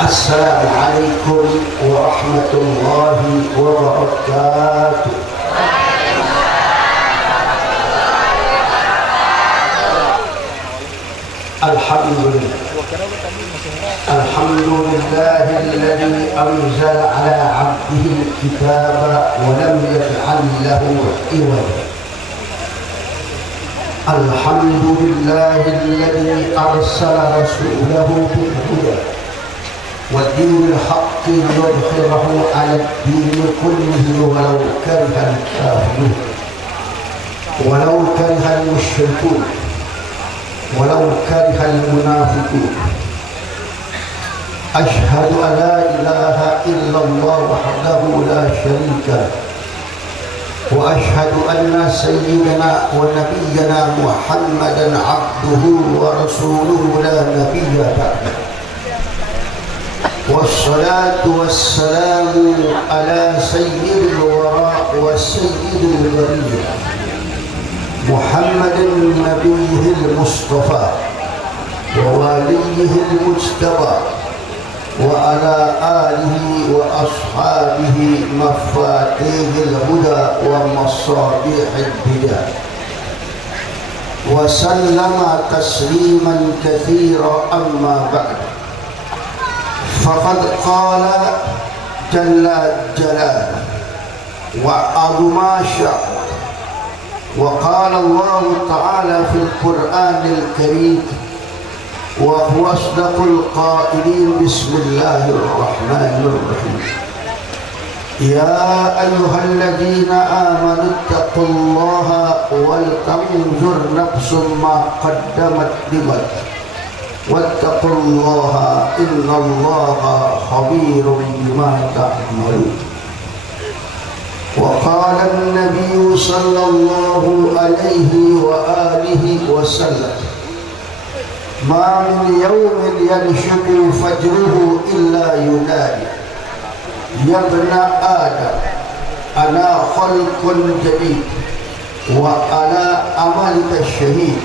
Assalamualaikum warahmatullahi wabarakatuh. Alhamdulillah. Alhamdulillahilladzi anzala ala 'abdihi al-kitaba wa lam yaj'al lahu 'iwaja. Alhamdulillahilladzi arsala rasulahu bil huda ودين الحق ليظهره على الدين كله ولو كره الكافرون ولو كره المشركون ولو كره المنافقون. أشهد أن لا إله إلا الله وحده لا شريك له وأشهد أن سيدنا ونبينا محمدا عبده ورسوله لا نبي بعده. والصلاة والسلام على سيد الوراء وسيد البرية محمد نبيه المصطفى وواليه المجتبى وعلى آله وأصحابه مفاتيح الهدى ومصابيح البدع وسلم تسليما كثيرا. أما بعد، فقد قال جل جلاله وعظم شأنه وقال الله تعالى في القرآن الكريم وهو أصدق القائلين: بسم الله الرحمن الرحيم. يا أيها الذين آمنوا اتقوا الله ولتنظر نفس ما قدمت لغد واتقوا الله إن الله خبير بما تعملون. وقال النبي صلى الله عليه وآله وسلم: ما من يوم ينشق فجره إلا ينادي يا ابن آدم أنا خلق جديد وأنا عملك الشهيد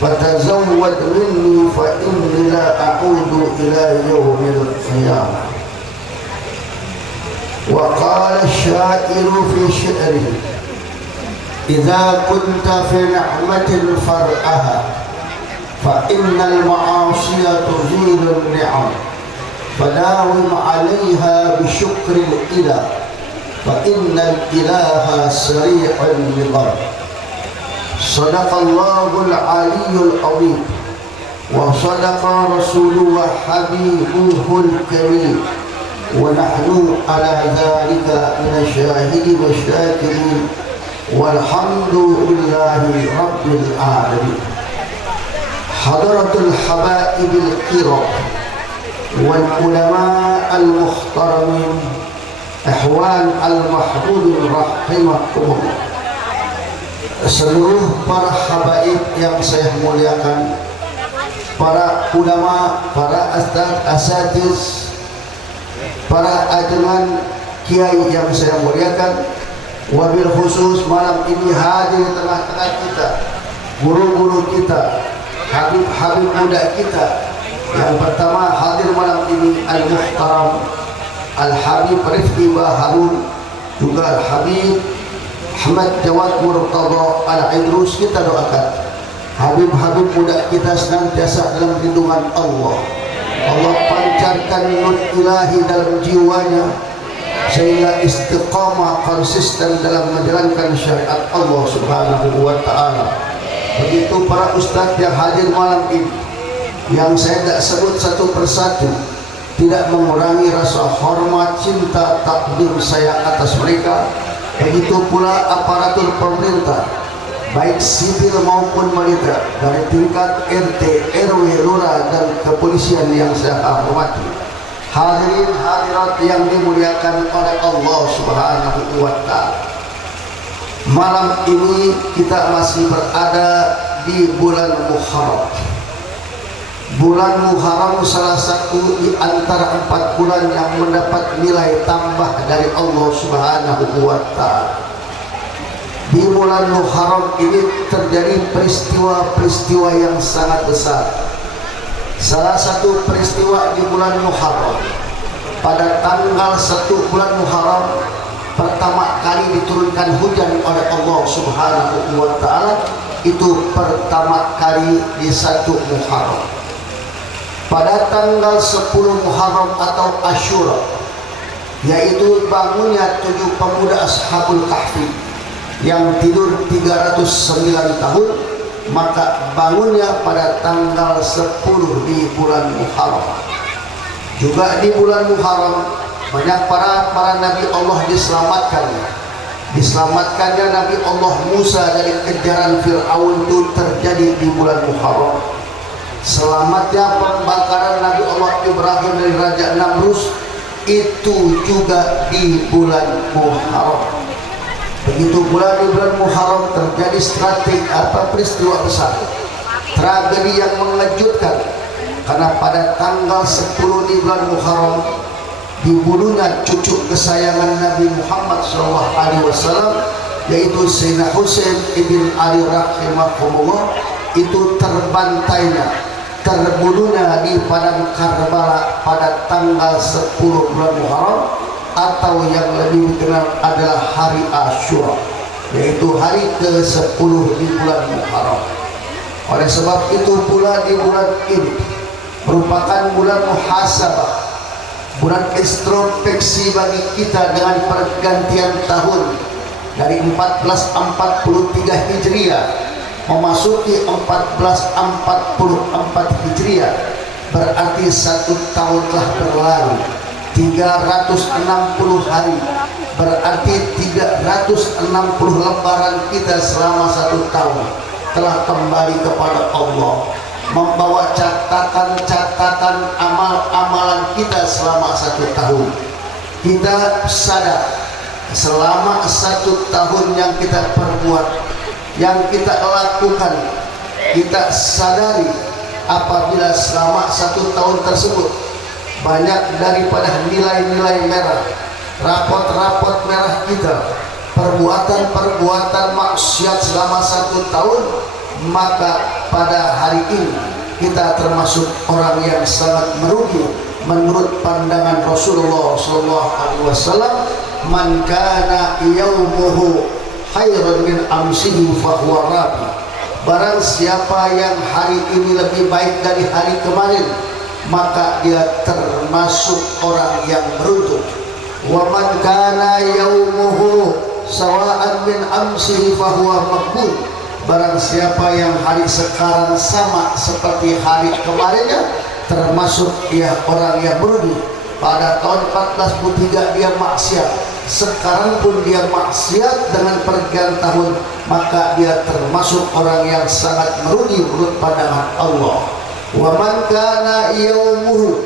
فتزود مني فإني لا أعود إلى يوم القيامة. وقال الشاعر في شعره: إذا كنت في نعمة فرعها فإن المعاصي تزيل النعم فداوم عليها بشكر الإله فإن الإله سريع النظر. صدق الله العلي العظيم وصدق رسوله وحبيبه الكريم ونحن على ذلك من الشاهدين والشاكرين والحمد لله رب العالمين. حضرة الحبائب الكرام والعلماء المحترمين إخوان المحبوبين رحمكم الله. Seluruh para habaib yang saya muliakan, para ulama, para asatiz, para ajuman kiai yang saya muliakan, wabil khusus malam ini hadir di tengah-tengah kita guru-guru kita, habib-habib muda kita. Yang pertama hadir malam ini Al-Muhtaram Al-Habib Rifki Baharun, juga Al-Habib Ahmad Jawad Murtada Al-Idrus. Kita doakan habib-habib muda kita senantiasa dalam lindungan Allah. Allah pancarkan nur ilahi dalam jiwanya sehingga istiqamah konsisten dalam menjalankan syariat Allah Subhanahu wa ta'ala. Begitu para ustadz yang hadir malam ini, yang saya tidak sebut satu persatu, tidak mengurangi rasa hormat, cinta, takdir saya atas mereka. Begitu pula aparatur pemerintah, baik sipil maupun militer, dari tingkat RT, RW, lurah, dan kepolisian yang saya hormati. Hadirin hadirat yang dimuliakan oleh Allah Subhanahu wa ta'ala. Malam ini kita masih berada di bulan Muharram. Bulan Muharram salah satu di antara 4 bulan yang mendapat nilai tambah dari Allah Subhanahu wa ta'ala. Di bulan Muharram ini terjadi peristiwa-peristiwa yang sangat besar. Salah satu peristiwa di bulan Muharram, pada tanggal 1 bulan Muharram pertama kali diturunkan hujan oleh Allah Subhanahu wa Ta'ala. Itu pertama kali di 1 Muharram. Pada tanggal 10 Muharram atau Asyura, yaitu bangunnya 7 pemuda Ashabul Kahfi yang tidur 309 tahun, maka bangunnya pada tanggal 10 di bulan Muharram. Juga di bulan Muharram banyak para nabi Allah diselamatkannya Nabi Allah Musa dari kejaran Fir'aun itu terjadi di bulan Muharram. Selamatnya pembakaran Nabi Allah Ibrahim dari Raja Namrus itu juga di bulan Muharram. Begitu pula di bulan Muharram terjadi peristiwa besar, tragedi yang mengejutkan, karena pada tanggal 10 di bulan Muharram dibunuhnya cucu kesayangan Nabi Muhammad SAW, yaitu Sayyidina Husain ibn Ali rahimahullah. Itu terbunuhnya di padang Karbala pada tanggal 10 bulan Muharram, atau yang lebih dikenal adalah hari Asyura, yaitu hari ke-10 di bulan Muharram. Oleh sebab itu pula di bulan ini merupakan bulan muhasabah, bulan introspeksi bagi kita dengan pergantian tahun dari 1443 Hijriah memasuki 1444 Hijriah. Berarti 1 tahun telah berlalu, 360 hari, berarti 360 lebaran kita selama 1 tahun telah kembali kepada Allah, membawa catatan amal-amalan kita selama 1 tahun. Kita sadar selama 1 tahun yang kita perbuat, yang kita lakukan, kita sadari apabila selama 1 tahun tersebut banyak daripada nilai-nilai merah, rapot-rapot merah kita, perbuatan-perbuatan maksiat selama 1 tahun, maka pada hari ini kita termasuk orang yang sangat merugi menurut pandangan Rasulullah SAW. Man kana yaumuhu khairan min amsihi fahuwa rabi. Barang siapa yang hari ini lebih baik dari hari kemarin, maka dia termasuk orang yang beruntung. Wa man kana yaumuhu sawa'an min amsihi fahuwa maqbul. Barang siapa yang hari sekarang sama seperti hari kemarinnya, termasuk dia orang yang merugi. Pada tahun 1403 dia maksiat, sekarang pun dia maksiat dengan pergantian tahun, maka dia termasuk orang yang sangat merugi menurut pandangan Allah. Wa man kana yaumuhu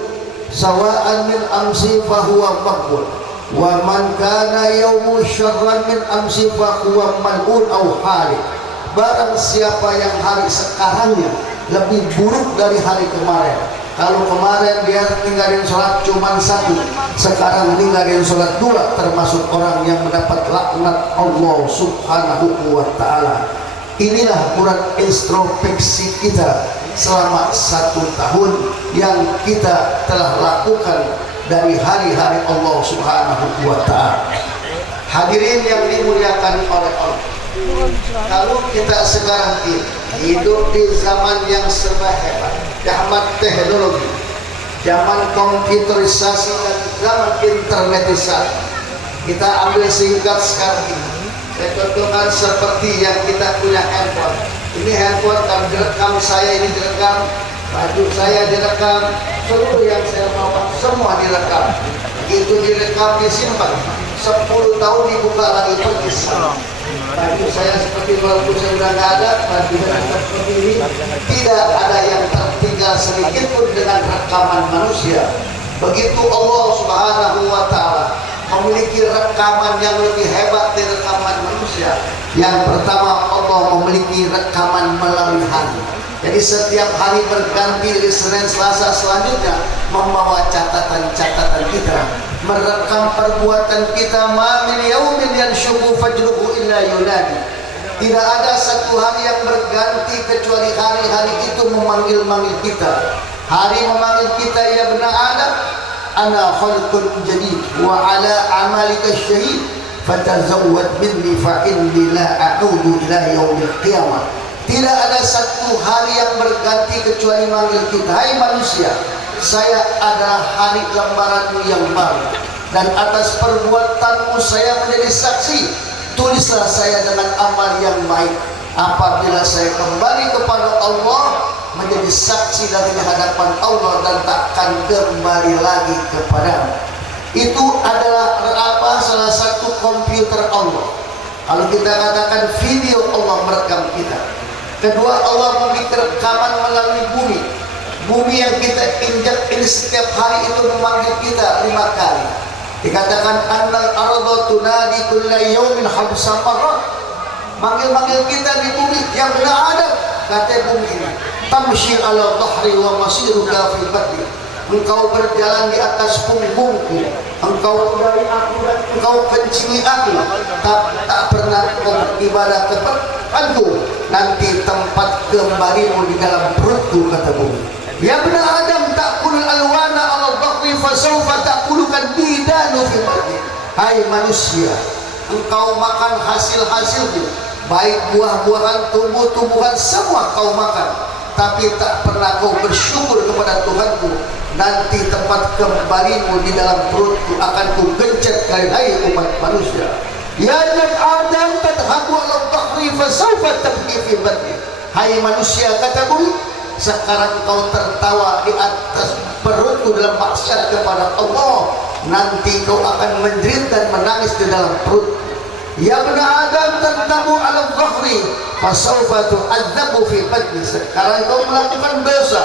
sawa'an min amsi fahuwa maqbul wa man kana yaumu syarran min amsi fahuwa mal'un aw halik. Barang siapa yang hari sekarangnya lebih buruk dari hari kemarin, kalau kemarin dia tinggalin sholat cuma 1, sekarang tinggalin sholat 2, termasuk orang yang mendapat laknat Allah Subhanahu wa Ta'ala. Inilah ukuran introspeksi kita selama 1 tahun yang kita telah lakukan dari hari-hari Allah Subhanahu wa Ta'ala. Hadirin yang dimuliakan oleh Allah, kalau kita sekarang ini hidup di zaman yang serba hebat, zaman teknologi, zaman komputerisasi dan zaman internetisasi, kita ambil singkat sekarang ini, contohkan seperti yang kita punya handphone. Ini handphone kan direkam, saya ini direkam, baju saya direkam, seluruh yang saya bawa semua direkam. Itu direkam, disimpan 10 tahun dibuka lagi pergi sana. Baju saya seperti walaupun saya sudah nggak ada, baju saya seperti ini, tidak ada yang tertinggal sedikit pun dengan rekaman manusia. Begitu Allah Subhanahu wa Ta'ala memiliki rekaman yang lebih hebat dari rekaman manusia. Yang pertama, Allah memiliki rekaman melalui hari. Jadi setiap hari berganti, dari Senin, Selasa selanjutnya membawa catatan-catatan kita, merekam perbuatan kita. Ma min yaumin yanshubu fajruhu illa yunadi. Tidak ada 1 hari yang berganti kecuali hari-hari itu memanggil-manggil kita. Hari memanggil kita, ya bani Adam, ana khalqun jadid wa ala amalika syahid fatazawwad minni fa inni la a'udu ila yaumil qiyamah. Tidak ada satu hari yang berganti kecuali manggil kita, hai manusia, saya adalah hari lembaranmu yang baru, dan atas perbuatanmu saya menjadi saksi. Tulislah saya dengan amal yang baik. Apabila saya kembali kepada Allah, menjadi saksi dari hadapan Allah dan takkan kembali lagi kepadamu. Itu adalah salah satu komputer Allah. Kalau kita katakan video, Allah merekam kita. Kedua, Allah membuat rekaman melalui bumi. Bumi yang kita injak ini setiap hari itu memanggil kita 5 kali. Dikatakan annal arda tunadi kulla yawmin khamsa marrat. Manggil-manggil kita di bumi, yang benar ada, kata bumi ini, tamshi ala dhahri wa masiruka fi batni. Engkau berjalan di atas punggungku, engkau dari aku dan engkau kencing aku, tak pernah kau beribadah kepadaku. Nanti tempat kembalimu di dalam perutku, kata bumi. Ya benar Adam, ta'kulul alwana ala dhahri fasawfa ta'kulukan bidanu fi batni. Hai manusia, engkau makan hasil-hasilku, baik buah-buahan, tumbuh-tumbuhan, semua kau makan, tapi tak pernah kau bersyukur kepada Tuhanku. Nanti tempat kembalimu di dalam perutku akan ku gencet kalian, hai umat manusia. Ya Adam, tadhaku ala dhahri fasawfa tabki fi batni. Hai manusia, kata bumi, sekarang kau tertawa di atas perutku dalam maksiat kepada Allah, nanti kau akan menjerit dan menangis di dalam perut. Ya benar Adam, tadhaku ala dhahri fasawfa tu'adzabu fi batni. Sekarang kau melakukan dosa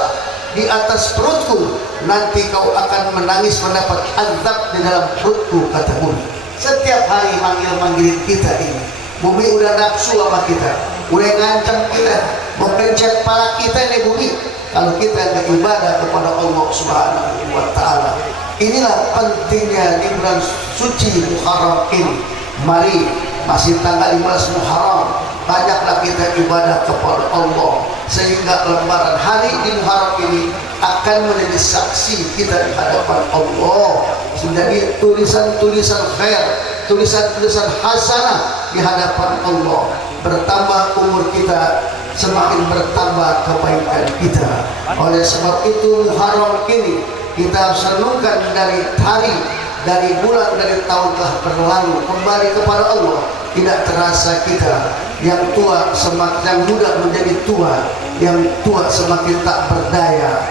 di atas perutku, nanti kau akan menangis mendapat azab di dalam perutku, kata bumi. Setiap hari manggil-manggilin kita ini. Bumi udah nafsu sama kita, udah ngancam kita, mau pencet kepala kita ini bumi, kalau kita nggak ibadah kepada Allah Subhanahu wa Ta'ala. Inilah pentingnya di bulan suci Muharram ini. Mari, masih tanggal 15 Muharram, bajaklah kita ibadah kepada Allah, sehingga lembaran hari di Muharram ini akan menjadi saksi kita di hadapan Allah, menjadi tulisan-tulisan khair, tulisan-tulisan hasanah di hadapan Allah. Bertambah umur kita, semakin bertambah kebaikan kita. Oleh sebab itu Muharram ini kita harus renungkan dari hari, dari bulan, dari tahun telah berlalu, kembali kepada Allah. Tidak terasa kita yang tua semakin, yang muda menjadi tua, yang tua semakin tak berdaya,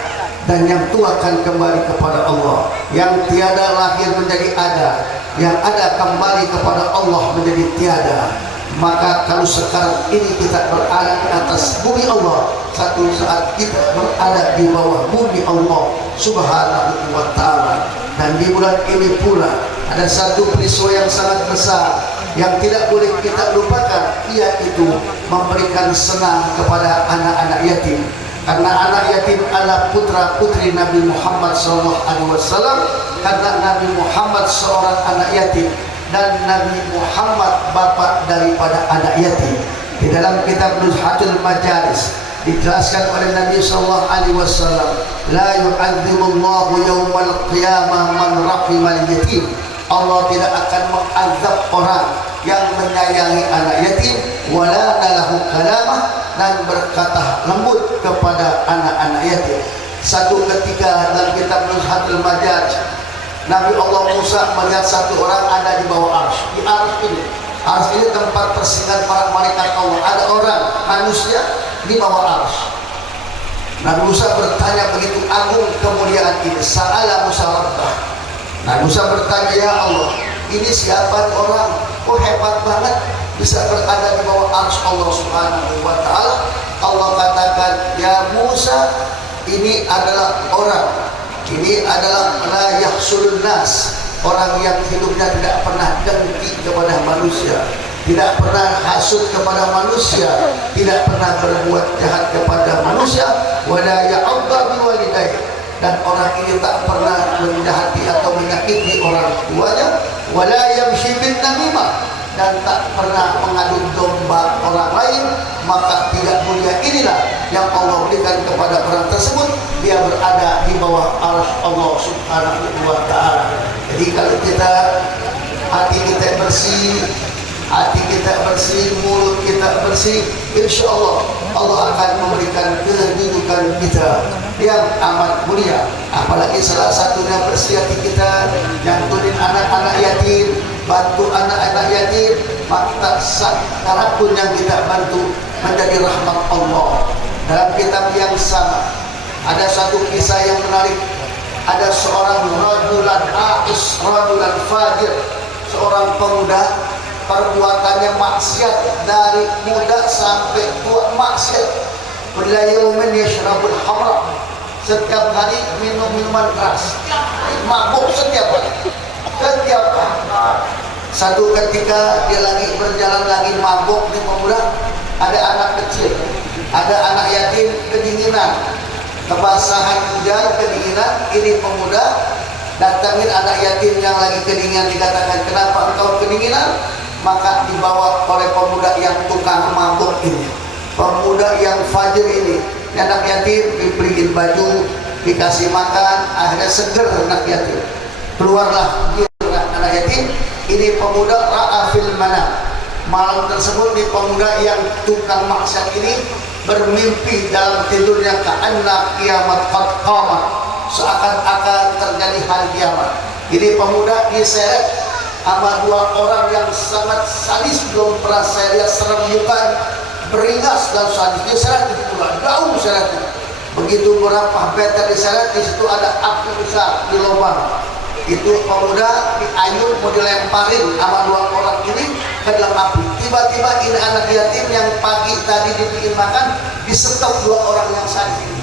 dan yang tua akan kembali kepada Allah. Yang tiada lahir menjadi ada, yang ada kembali kepada Allah menjadi tiada. Maka kalau sekarang ini kita berada di atas bumi Allah, satu saat kita berada di bawah bumi Allah Subhanahu wa Ta'ala. Dan di bulan ini pula ada satu peristiwa yang sangat besar yang tidak boleh kita lupakan, yaitu memberikan senang kepada anak-anak yatim. Karena anak yatim adalah putra putri Nabi Muhammad SAW. Karena Nabi Muhammad seorang anak yatim, dan Nabi Muhammad bapak daripada anak yatim. Di dalam kitab Nuzhatul Majalis dijelaskan oleh Nabi SAW, la yu'adzimullahu yawmal qiyamah man rahimal yatim. Allah tidak akan mengazab orang yang menyayangi anak yatim, wala nalahu kalamah, dan berkata lembut kepada anak-anak yatim. Satu ketika dalam kitab Nuzhatul Majalis, Nabi Allah Musa melihat satu orang ada di bawah arsy. Di arsy ini tempat persinggahan para malaikat Allah. Ada orang manusia di bawah arsy. Nabi Musa bertanya, begitu agung kemuliaan ini. Sa'ala Musa rabbah. Nabi Musa bertanya, ya Allah, ini siapa orang? Kok hebat banget bisa berada di bawah arsy Allah Subhanahu wa Ta'ala. Allah katakan, ya Musa, ini adalah orang, ini adalah la yahsulun nas, orang yang hidupnya tidak pernah dengki kepada manusia, tidak pernah hasut kepada manusia, tidak pernah berbuat jahat kepada manusia, wala ya'udda biwalidayhi, dan orang ini tak pernah menjahati atau menyakiti orang tuanya, wala yamshi bin namimah, dan tak pernah mengadu domba orang lain. Maka tidak mulia inilah yang Allah berikan kepada orang tersebut. Dia berada di bawah arsy Allah Subhanahu wa Ta'ala. Jadi kalau kita hati kita bersih, mulut kita bersih, insya Allah Allah akan memberikan kedudukan kita yang amat mulia. Apalagi salah satunya bersih hati kita, nyantunin anak-anak yatim, bantu anak-anak yatim, maka sekalipun yang kita bantu menjadi rahmat Allah. Dalam kitab yang sama ada satu kisah yang menarik. Ada seorang rajulan a'is, rajulan fajir, seorang pemuda, perbuatannya maksiat dari muda sampai tua maksiat. Kulla yawmin yashrabul khamra, setiap hari minum minuman keras, mabuk setiap hari. Satu ketika dia lagi berjalan lagi mabuk di pemuda, ada anak kecil, ada anak yatim kedinginan, kebasahan hujan, kedinginan. Ini pemuda datangin anak yatim yang lagi kedinginan, dikatakan, kenapa engkau kedinginan? Maka dibawa oleh pemuda yang tukang mabuk ini, pemuda yang fajir ini. Anak yatim diberikan baju, dikasih makan, akhirnya seger anak yatim. Keluarlah dia anak yatim. Ini pemuda ra'afil manam. Malam tersebut di pemuda yang tukang maksiat ini bermimpi dalam tidurnya, ka'anna kiamat qad qamat, seakan-akan terjadi hari kiamat. Ini pemuda diseret sama dua orang yang sangat sadis, belum pernah saya lihat, serem muka, beringas dan sadis. Diseret itu pula daun seretnya. Begitu berapa meter diseret, di situ ada api besar di lubang. Itu pemuda diayun mau dilemparin sama dua orang ini ke dalam api. Tiba-tiba ini anak yatim yang pagi tadi dibikin makan disetop dua orang yang sadis ini.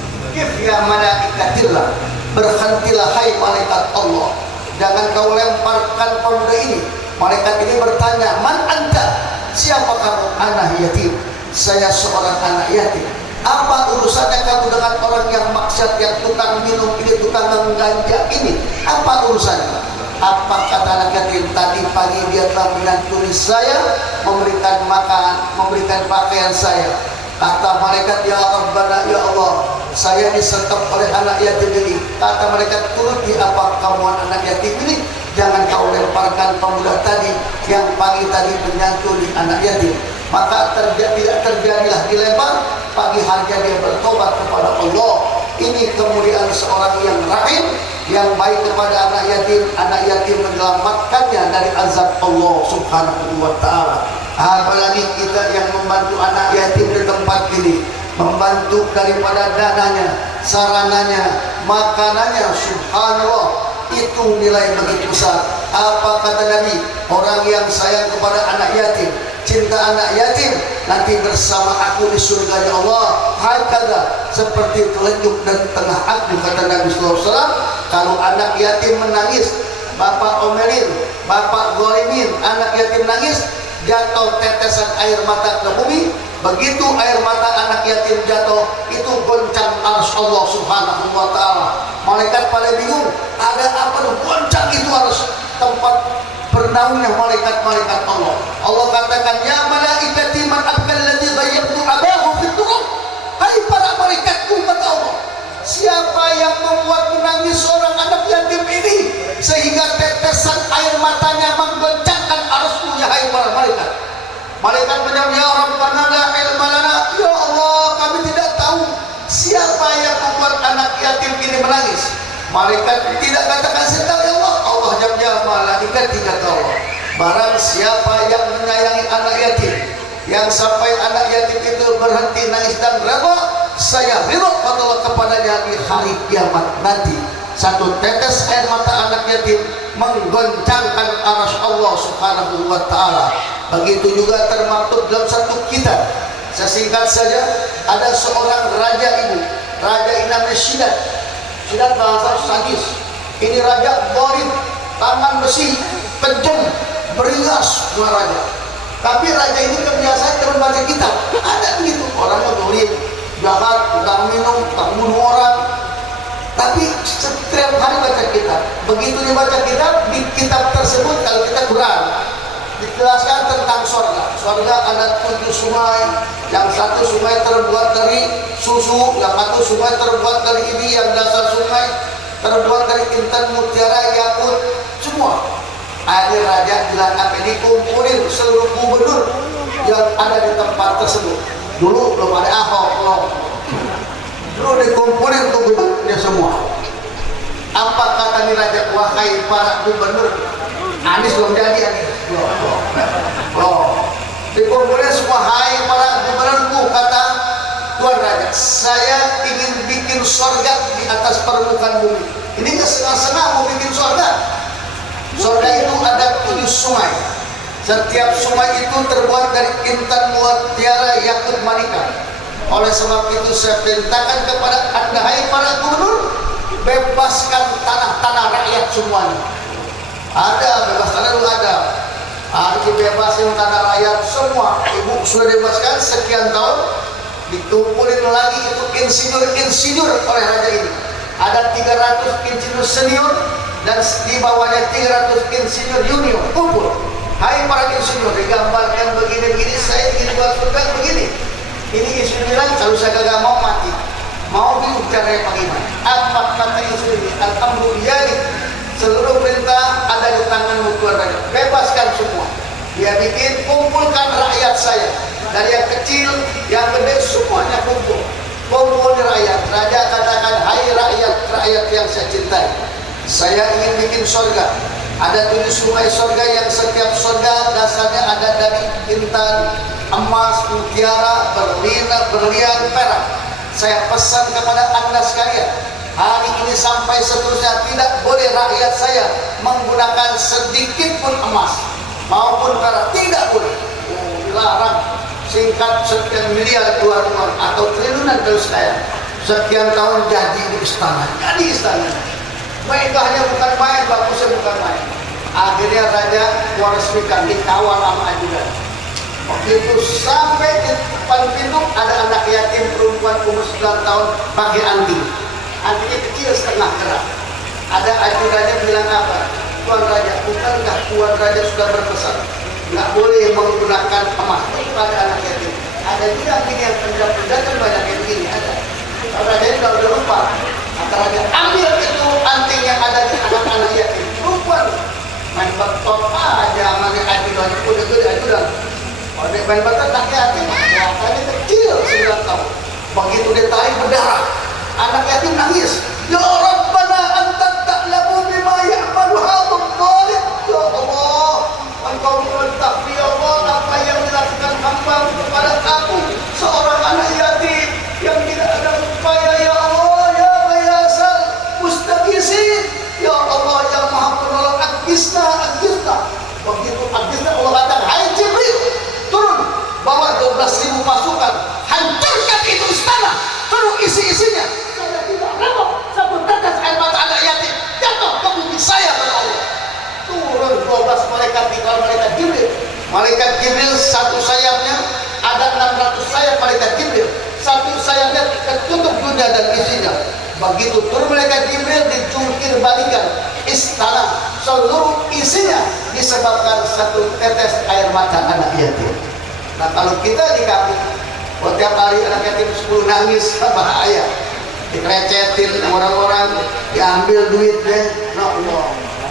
Ya malaikatillah, berhentilah hai malaikat Allah, jangan kau lemparkan pemuda ini. Malaikat ini bertanya, man anta, siapa kamu? Anak yatim, saya seorang anak yatim. Apa urusannya kamu dengan orang yang maksiat, yang tukang minum ini, tukang ganja ini? Apa urusannya? Apa kata anak yatim? Tadi pagi dia telah menyantuni saya, memberikan makan, memberikan pakaian saya. Kata malaikat, ya Rabbana, ya Allah, saya disetop oleh anak yatim ini. Kata malaikat, turuti apa kamu anak yatim ini. Jangan kau lemparkan pemuda tadi yang pagi tadi menyantuni anak yatim. Maka terjadilah dilempar. Pagi harinya dia bertobat kepada Allah. Ini kemuliaan seorang yang rahim, yang baik kepada anak yatim menyelamatkannya dari azab Allah Subhanahu wa Ta'ala. Apalagi kita yang membantu anak yatim di tempat ini, membantu daripada dananya, sarananya, makanannya, subhanallah, itu nilai begitu besar. Apa kata Nabi? Orang yang sayang kepada anak yatim, cinta anak yatim, nanti bersama aku di surganya Allah. Hakada, seperti telunjuk dan tengah aku, kata Nabi SAW. Kalau anak yatim menangis, bapak omelin, bapak golimin, anak yatim nangis, jatuh tetesan air mata ke bumi. Begitu air mata anak yatim jatuh, itu goncang arsy Allah Subhanahu wa Ta'ala. Malaikat pada bingung, ada apa tuh goncang itu arsy, tempat bernaungnya malaikat-malaikat Allah. Allah katakan, ya malaikati man abkalladzi ghayyabtu abahu fit turab. Hai para malaikatku, kata Allah, siapa yang membuat menangis seorang anak yatim ini sehingga tetesan air matanya menggoncangkan arsy, ya hai para malaikat. Malaikat menjawab, ya Rabbana la ilma lana, ya Allah, kami tidak tahu siapa yang membuat anak yatim ini menangis. Malaikat tidak katakan saya tahu, ya Allah. Allah jawab, malaikat tidak tahu. Barang siapa yang menyayangi anak yatim, yang sampai anak yatim itu berhenti nangis dan rela, saya ridho kepadanya di hari kiamat nanti. Satu tetes air mata anak yatim menggoncangkan arsy Allah Subhanahu wa Ta'ala. Begitu juga termaktub dalam satu kitab. Saya singkat saja, ada seorang raja ibu, raja ini namanya Syidat. Syidat bahasa sadis. Ini raja dhalim, tangan besi, kejam, beringas dua raja. Tapi raja ini kebiasaan terus baca kitab. Ada begitu, orangnya dhalim, jahat, tukang minum, tukang bunuh orang. Tapi setiap hari baca kitab. Begitu dibaca kitab, di kitab tersebut kalau kita Quran dijelaskan tentang surga. Surga ada 7 sungai. Yang satu sungai terbuat dari susu, yang satu sungai terbuat dari ini, yang dasar terbuat dari intan, mutiara, yakut, semua. Akhirnya raja bilang apa, dikumpulin seluruh gubernur yang ada di tempat tersebut. Dulu belum ada Ahok, dulu dikumpulin tuh gubernurnya semua. Apa kata nih raja? Wahai para gubernur, Anies belum jadi, Anies dikumpulin semua. Hai para gubernurku, kata Tuan Raja, saya ingin bikin surga di atas permukaan bumi. Ini nggak senang-senang mau bikin surga. Surga itu ada 7 sungai. Setiap sungai itu terbuat dari intan, mutiara, yakut, manika. Oleh sebab itu saya perintahkan kepada anda, hai para gubernur, bebaskan tanah-tanah rakyat semuanya. Ada bebas tanah, dulu ada. Dibebasin tanah rakyat semua. Ibu sudah dibebaskan sekian tahun. Dikumpulin lagi itu insinyur oleh raja ini. Ada 300 insinyur senior dan di bawahnya 300 insinyur junior. Kumpul. Hai para insinyur, digambarkan begini-begini, saya ingin buat surga begini. Ini insinyur bilang, kalau saya gak mau mati, mau bingung caranya bagaimana. Apa kata insinyur ini? Alhamdulillah, seluruh perintah ada di tanganmu Tuan Raja. Bebaskan semua. Dia bikin, kumpulkan rakyat saya. Dari yang kecil, yang gede, semuanya kumpul. Kumpul rakyat. Raja katakan, hai rakyat yang saya cintai, saya ingin bikin surga. Ada 7 sungai surga yang setiap surga dasarnya ada dari intan, emas, mutiara, berlian, perak. Saya pesan kepada anda sekalian, hari ini sampai seterusnya tidak boleh rakyat saya menggunakan sedikit pun emas maupun perak, tidak boleh. Dilarang. Singkat sekian miliar keluar atau triliunan kalau saya sekian tahun jadi di istana. Baiklah, bukan main, bagusnya bukan main. Akhirnya raja meresmikan, dikawal sama ajudan. Waktu itu sampai di depan pintu ada anak yatim perempuan umur 9 tahun pakai anting. Antingnya kecil setengah gerak. Ada ajudannya bilang apa? Tuan Raja, bukankah Tuan Raja sudah berpesan nggak boleh menggunakan emas pada anak yatim? Ada juga anting yang benda-benda kan banyak yang begini ada. Tuan Raja ini udah lupa. Kata raja, ambil itu anting yang ada di anak-anak yatim. Perempuan main betot aja sama ajudan, udah gede ajudan. Kalau dia main betot tak yatim, tadi kecil 9 tahun. Begitu dia tarik berdarah, anak yatim nangis. Ya Rabbana anta ta'lamu bima ya'malu hadzal zalim. Ya Allah, Engkau mengetahui ya Allah apa yang dilakukan hamba kepada kamu, seorang anak yatim yang tidak ada upaya. Ya Allah, ya Mayasal Mustaqisin, ya Allah yang Maha Penolong, Agisna. Begitu Agisna, Allah katakan, hai Jibril, turun, bawa 12.000 pasukan, hancurkan itu istana, turun isi-isinya. Saya tidak rela satu tetes air mata anak yatim jatuh ke bumi saya, kata Allah. Turun 12 malaikat, tinggal malaikat Jibril. Malaikat Jibril satu sayapnya ada 600 sayap malaikat Jibril. Satu sayapnya tertutup dunia dan isinya. Begitu turun malaikat Jibril, dijungkir balikan istana, seluruh isinya disebabkan satu tetes air mata anak yatim. Nah kalau kita di kampung, tiap hari anak yatim 10 nangis, bahaya. Dikrecetin orang-orang, diambil duitnya. Nah, Allah.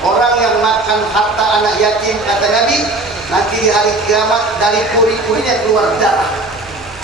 Orang yang makan harta anak yatim, kata Nabi, nanti di hari kiamat dari puri-purinya keluar darah.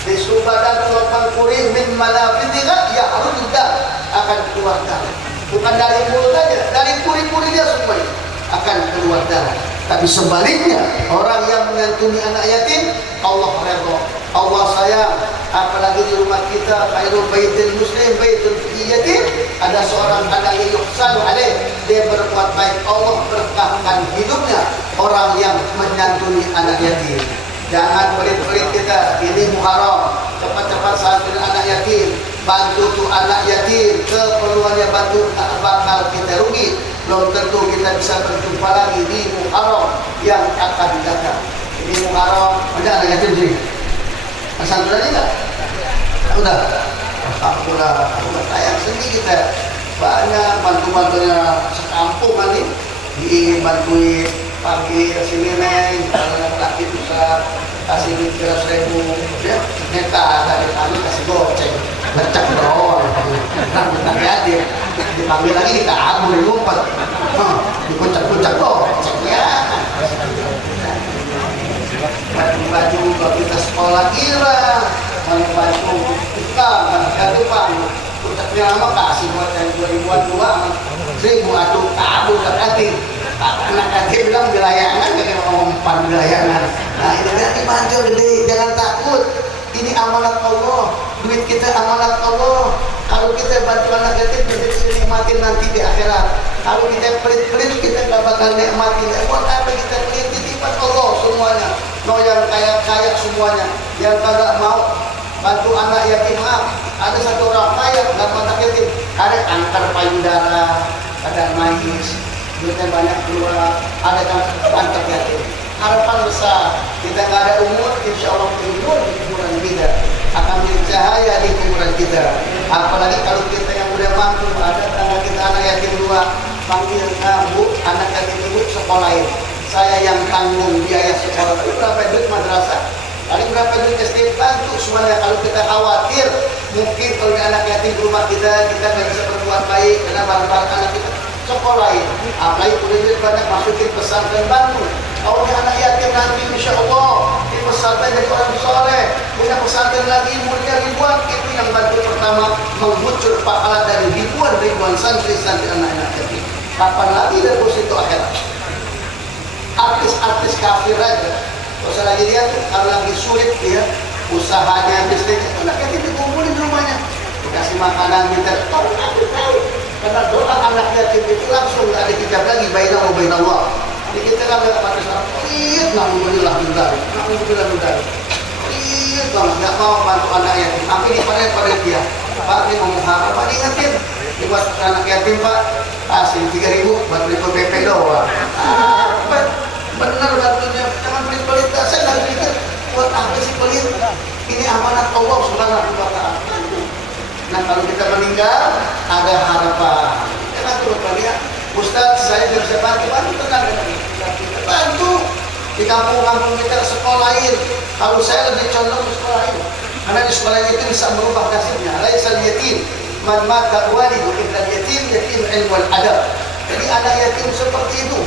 Di subadan keluarkan puri min malafidika, ya harus juga akan keluar darah. Bukan dari mulut saja, dari puri-purinya semuanya akan keluar darah. Tapi sebaliknya, orang yang menyantuni anak yatim, Allah redha, Allah sayang. Apalagi di rumah kita, khairul baitil muslim baitul yatim, ada seorang anak yang yuhsanu alaih, dia berbuat baik, Allah berkahkan hidupnya orang yang menyantuni anak yatim. Jangan pelit-pelit kita, ini Muharram, cepat-cepat santuni anak yatim, bantu tuh anak yatim, keperluannya bantu, tak bakal kita rugi. Belum tentu kita bisa berjumpa lagi di Muharram yang akan datang. Ini Muharram, ada anak yatim sini. Santunan enggak? Udah. Alhamdulillah, udah sayang sendiri kita. Banyak bantu-bantunya sekampung nanti dibantuin pagi sini neng, kalau laki bisa kasih duit 100.000, ya neta dari kami kasih goceng, lecak doang, tentang yatim. dipanggil lagi dikabur ngumpet, dikuncak-kuncak kok, ya. Baju kalau kita sekolah kira, baju kita tukang, kuncaknya lama kasih buat yang 2000-an dua, 1000 atuh kabur ke kantin. Anak kakek bilang gelayangan, kakek ngomong gelayangan. Nah ini berarti maju gede, jangan takut. Ini amanat Allah, duit kita amanat Allah. Kalau kita bantu anak yatim, kita nikmatin nanti di akhirat. Kalau kita pelit-pelit, kita gak bakal nikmatin. Buat apa kita pelit? Titipan Allah semuanya. Mau yang kaya-kaya semuanya, yang kagak mau bantu anak yatim, maaf. Ada satu orang kaya gak mau anak yatim, ada kanker payudara, ada manis. Duitnya banyak keluar, ada kantor yatim. Harapan besar, kita nggak ada umur, insya Allah umur di kuburan kita akan menjadi cahaya di kuburan kita. Apalagi kalau kita yang udah mampu, ada tangga kita anak yatim dua, panggil Bu, anak yatim ibu sekolahin. Saya yang tanggung biaya sekolah. Tapi berapa duit madrasah? Kali berapa duit SD? Bantu semuanya. Kalau kita khawatir, mungkin kalau anak yatim di rumah kita nggak bisa berbuat baik karena barang-barang anak kita sekolahin. Apalagi udah duit banyak masukin pesantren bantu. Kalau di anak yatim nanti insya Allah di pesantren jadi orang soleh, punya pesantren lagi mulia ribuan, itu yang bantu pertama mengucur pahala dari ribuan santri-santri anak-anak yatim. Kapan lagi deposito akhirat? Artis-artis kafir aja, kalau saya lagi lihat kalau lagi sulit dia usahanya, bisnisnya, anak yatim dikumpulin di rumahnya, dikasih makanan, minta tahu. Karena doa anak yatim itu langsung gak ada hijab lagi bainahu wa bainallah. Jadi kita kan gak pakai salam, pelit, alhamdulillah bentar, pelit banget, gak mau bantu anak yatim. Tapi pada dia, Pak ini mau muharram, Pak diingetin, buat anak yatim Pak, kasih 3.000 buat beli PP doang. Bener bantunya, jangan pelit-pelit, saya gak pikir buat apa sih pelit. Ini amanat Allah subhanahu wa ta'ala. Nah kalau kita meninggal ada harapan. Jangan turut kalian, Ustaz saya tidak bisa bantu tenang kita bantu. Di kampung-kampung kita sekolahin. Kalau saya lebih condong di sekolahin, karena di sekolah itu bisa merubah nasibnya. Laisal yatim man mata walidu illa yatim ilmu wal adab. Jadi anak yatim seperti itu.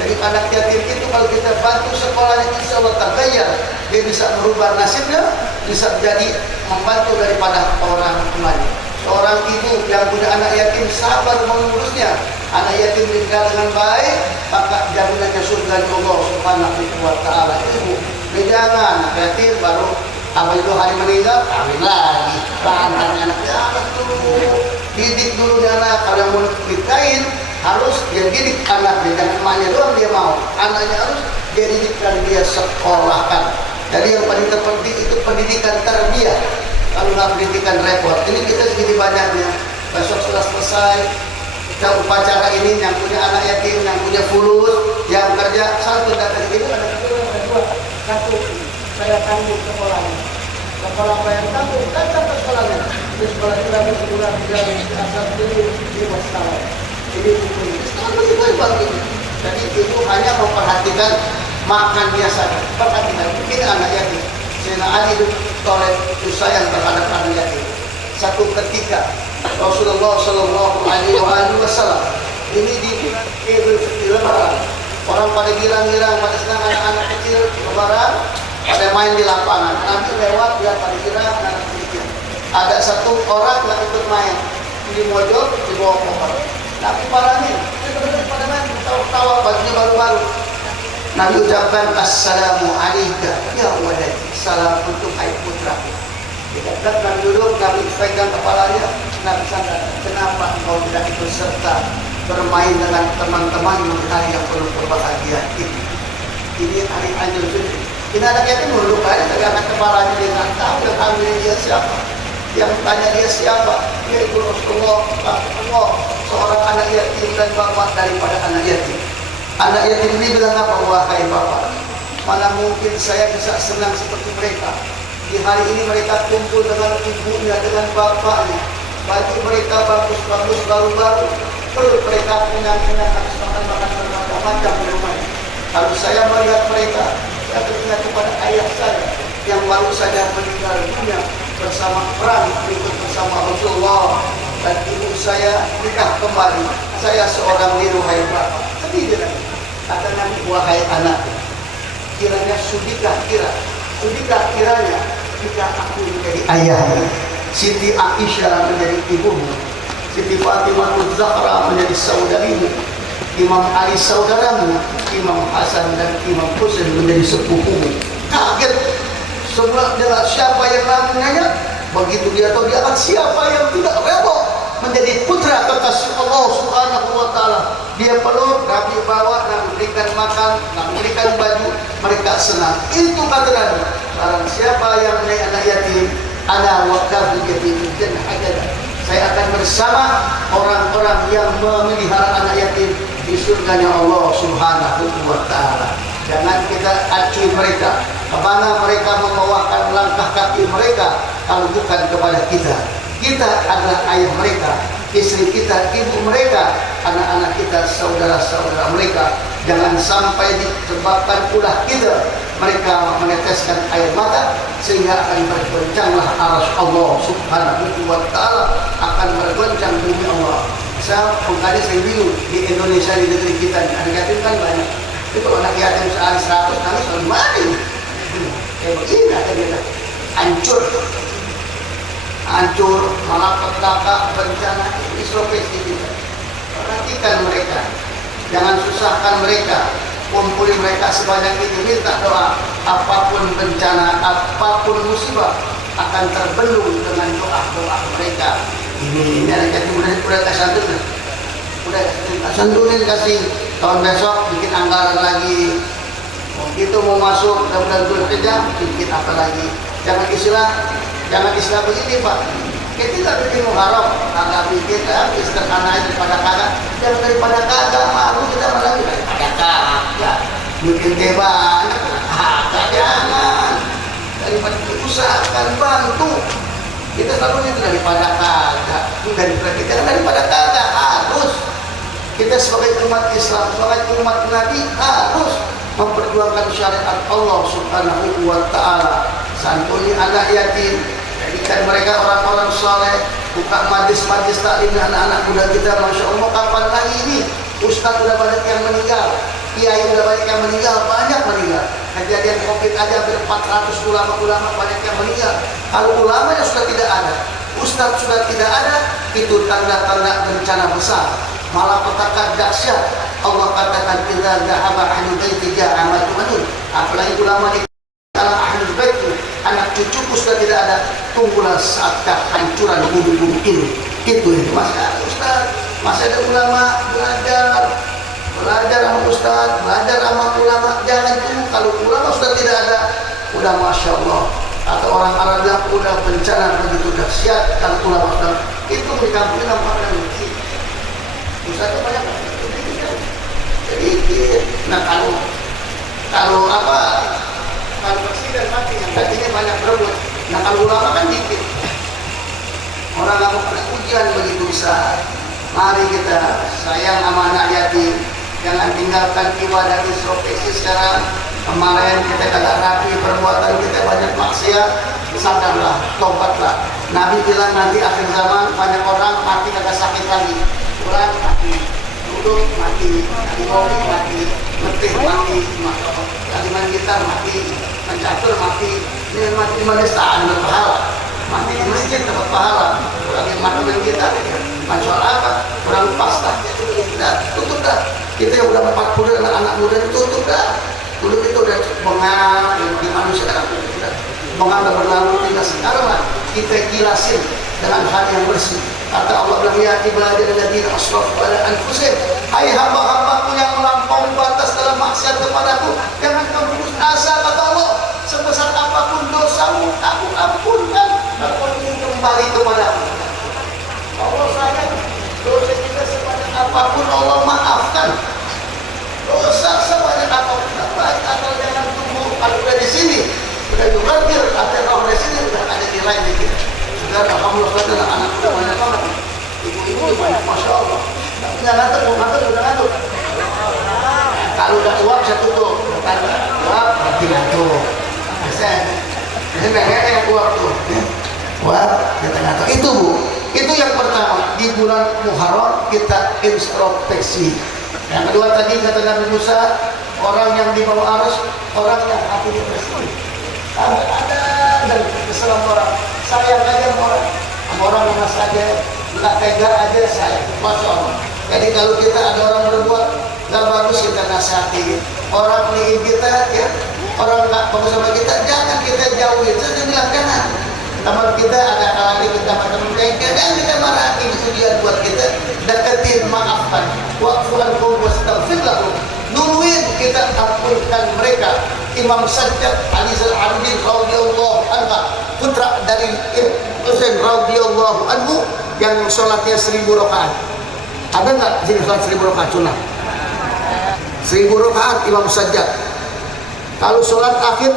Jadi anak yatim itu kalau kita bantu sekolahnya insya Allah terbayar, dia bisa merubah nasibnya, bisa jadi membantu daripada orang tuanya. Seorang ibu yang punya anak yatim sabar mengurusnya, anak yatim meninggal dengan baik, maka jaminannya surga Allah Subhanahu wa ta'ala. Ibu, jangan anak yatim baru apa itu hari meninggal kawin lagi, bantang anaknya anak dulu, didik dulu anak. Kalau yang mau nikahin harus dia didik anaknya, jangan emaknya doang dia mau, anaknya harus dia didik dan dia sekolahkan. Jadi yang paling terpenting itu pendidikan tarbiyah. Kalau nggak pendidikan repot. Ini kita segini banyaknya. Besok sudah selesai kita upacara ini, yang punya anak yatim, yang punya fulus, yang kerja satu datang itu ada dua, satu saya tanggung sekolahnya. Sekolah apa yang tanggung? Datang ke sekolahnya. Di sekolah itu lagi sebulan dari asal di wassalam. Ini sekolah begitu bagi. Jadi itu hanya memperhatikan makannya saja. Perhatikan mungkin anak yatim. Sayyidina Ali oleh sayang terhadap anak yatim. Satu ketika Rasulullah Shallallahu Alaihi Wasallam ini di Lebaran, orang pada girang-girang, pada senang anak-anak kecil Lebaran, pada main di lapangan. Nabi lewat lihat pada girang anak kecil. Ada satu orang yang ikut main di mojok di bawah pohon. Nabi parahin, pada main tawa bajunya baru-baru. Nabi ucapkan assalamu alayka ya waladi, salam untuk hai putra. Dekat Nabi duduk, Nabi pegang kepalanya. Nabi sadar, kenapa engkau tidak ikut serta bermain dengan teman-teman hari yang penuh kebahagiaan ini? Ini hari Idul Fitri. Ini anak yatim duduk aja, terangkat kepalanya dengan tahu dan ambil dia siapa. Yang tanya dia siapa? Dia itu Rasulullah, Allah, seorang anak yatim dan bapak daripada anak yatim. Anak yatim ini bilang apa? Wahai bapak, mana mungkin saya bisa senang seperti mereka. Di hari ini mereka kumpul dengan ibunya, dengan bapaknya. Baju mereka bagus-bagus, baru-baru. Perut mereka kenyang-kenyang, habis makan-makan bermacam-macam di rumahnya. Kalau saya melihat mereka, saya teringat kepada ayah saya yang baru saja meninggal dunia bersama perang ikut bersama Rasulullah, dan ibu saya nikah kembali, saya seorang niru hai bapak. Sedih dia. Kata Nabi, wahai anak, kiranya sudikah kiranya jika aku menjadi ayahmu, Siti Aisyah menjadi ibumu, Siti Fatimah Zahra menjadi saudarimu, Imam Ali saudaramu, Imam Hasan dan Imam Husain menjadi sepupumu. Kaget semua. Adalah siapa yang namanya? Begitu dia tahu dia akan siapa yang tidak rela menjadi putra kekasih Allah Subhanahu wa taala. Dia peluk, Nabi bawa, Nabi berikan makan, Nabi berikan baju, mereka senang. Itu kata Nabi, barang siapa yang menyayang anak yatim, ana waqafu yatim hajada. Saya akan bersama orang-orang yang memelihara anak yatim di surganya Allah Subhanahu wa taala. Jangan kita acuh mereka. Kemana mereka membawakan langkah kaki mereka kalau bukan kepada kita. Kita adalah ayah mereka, istri kita, ibu mereka, anak-anak kita, saudara-saudara mereka. Jangan sampai disebabkan ulah kita mereka meneteskan air mata, sehingga akan bergoncanglah arsy Allah Subhanahu wa taala, akan bergoncang bumi Allah. Saya bingung di Indonesia, di negeri kita, anak yatim kan banyak. Itu anak yatim sehari 100 nangis kalau mati. Kayak begini akhirnya hancur, malapetaka, bencana, disrupsi kita. Perhatikan mereka, jangan susahkan mereka, kumpulin mereka sebanyak itu, minta doa. Apapun bencana, apapun musibah akan terbendung dengan doa-doa mereka. Ini anak yatim udah kasih santunin, kasih. Tahun besok bikin anggaran lagi. Begitu mau masuk bulan Dzulhijjah, bikin apa lagi? Jangan istilah begini Pak. Kita tidak bikin Muharram, kagak bikin istilah daripada kagak. Jangan daripada kagak, malu kita malah daripada kagak. Bikin debat, kagak jangan. Daripada diusahakan bantu. Kita selalu itu daripada kagak. Daripada kagak harus. Kita sebagai umat Islam, sebagai umat Nabi harus memperjuangkan syariat Allah Subhanahu wa taala. Santuni anak yatim, jadikan mereka orang-orang saleh, buka majlis-majlis taklim anak-anak muda kita. Masya Allah, kapan lagi ini ustaz sudah banyak yang meninggal, kiai sudah banyak yang meninggal, banyak meninggal. Kejadian Covid aja hampir 400 ulama banyak yang meninggal. Kalau ulamanya sudah tidak ada, ustaz sudah tidak ada, itu tanda-tanda bencana besar. Malah petaka dahsyat. Allah katakan idza dhahaba ahlul baiti ja'a matun. Apalagi ulama di kalangan ahlul bait, anak cucuku sudah tidak ada, tunggulah saat kehancuran bumi ini. Itu masih ada ustaz, masih ada ulama, belajar sama ustaz, belajar sama ulama. Jangan tunggu, kalau ulama sudah tidak ada, udah masya Allah. Atau orang Arab bilang udah bencana begitu dahsyat. Kalau ulama sudah itu di kampung nampak lagi. Ustaz itu banyak sedikit. Nah kalau presiden mati yang tadinya banyak berebut. Nah kalau ulama kan dikit. Orang nggak mau kena ujian begitu besar. Mari kita sayang sama anak yatim. Jangan tinggalkan ibadah introspeksi sekarang. Kemarin kita kagak rapi, perbuatan kita banyak maksiat. Sadarlah, tobatlah. Nabi bilang nanti akhir zaman banyak orang mati kagak sakit lagi. Kurang mati, duduk mati, ngopi mati, ngetih mati, kaliman gitar mati, mencatur mati, ini mati manistaan berpahala, mati di masjid dapat pahala, kurang mati dengan kita, masalah apa? Kurang pasta, tutup dah. Kita yang udah 40 anak muda tutup dah. Dulu kita udah bengal, di manusia sekarang udah bengal udah berlalu, tinggal sekarang lah kita gilasin dengan hal yang bersih. Kata Allah bilang, ya ibadil ladzina asrafu ala anfusihim, hai hamba-hambaku yang melampaui batas dalam maksiat kepadaku, jangan kamu putus asa. Kata Allah, sebesar apapun dosamu aku ampunkan, aku ingin kembali kepadamu. Allah sayang, dosa kita sebanyak apapun Allah maafkan. Dosa sebanyak apapun, baik atau jangan tunggu. Kalau udah di sini, udah diukir, atau udah di sini udah ada nilai di kita. Alhamdulillah adalah anak muda banyak banget. Ibu-ibu banyak, masya Allah. Tidak punya ngantuk, mau ngantuk udah ngantuk. Kalau udah uap bisa tutup. Kalau uap berarti ngantuk. Biasanya yang uap tuh. Uap kita ngantuk. Itu Bu. Itu yang pertama, di bulan Muharram kita introspeksi. Yang kedua tadi kata Nabi Musa, orang yang di bawah arus, orang yang hatinya bersih. Ada dan kesalahan orang, sayang aja sama orang yang saja, nggak tega aja sayang, masya Allah. Jadi kalau kita ada orang berbuat nggak bagus, kita nasihati. Orang ingin kita, ya, orang nggak bagus sama kita, jangan kita jauhin. Saya bilang jangan. Teman kita ada kali kita teman kita, jangan kita marahi, ujian buat kita, deketin, maafkan. Wa'fu'anhum wastaghfir lahum. Nungguin kita ampunkan mereka. Imam Sajjad Ali Zal-Abidin radhiyallahu anhu, putra dari Husain radhiyallahu anhu, yang sholatnya 1000 rakaat. Ada nggak sini sholat 1000 rakaat sunnah? 1000 rakaat Imam Sajjad. Kalau sholat akhir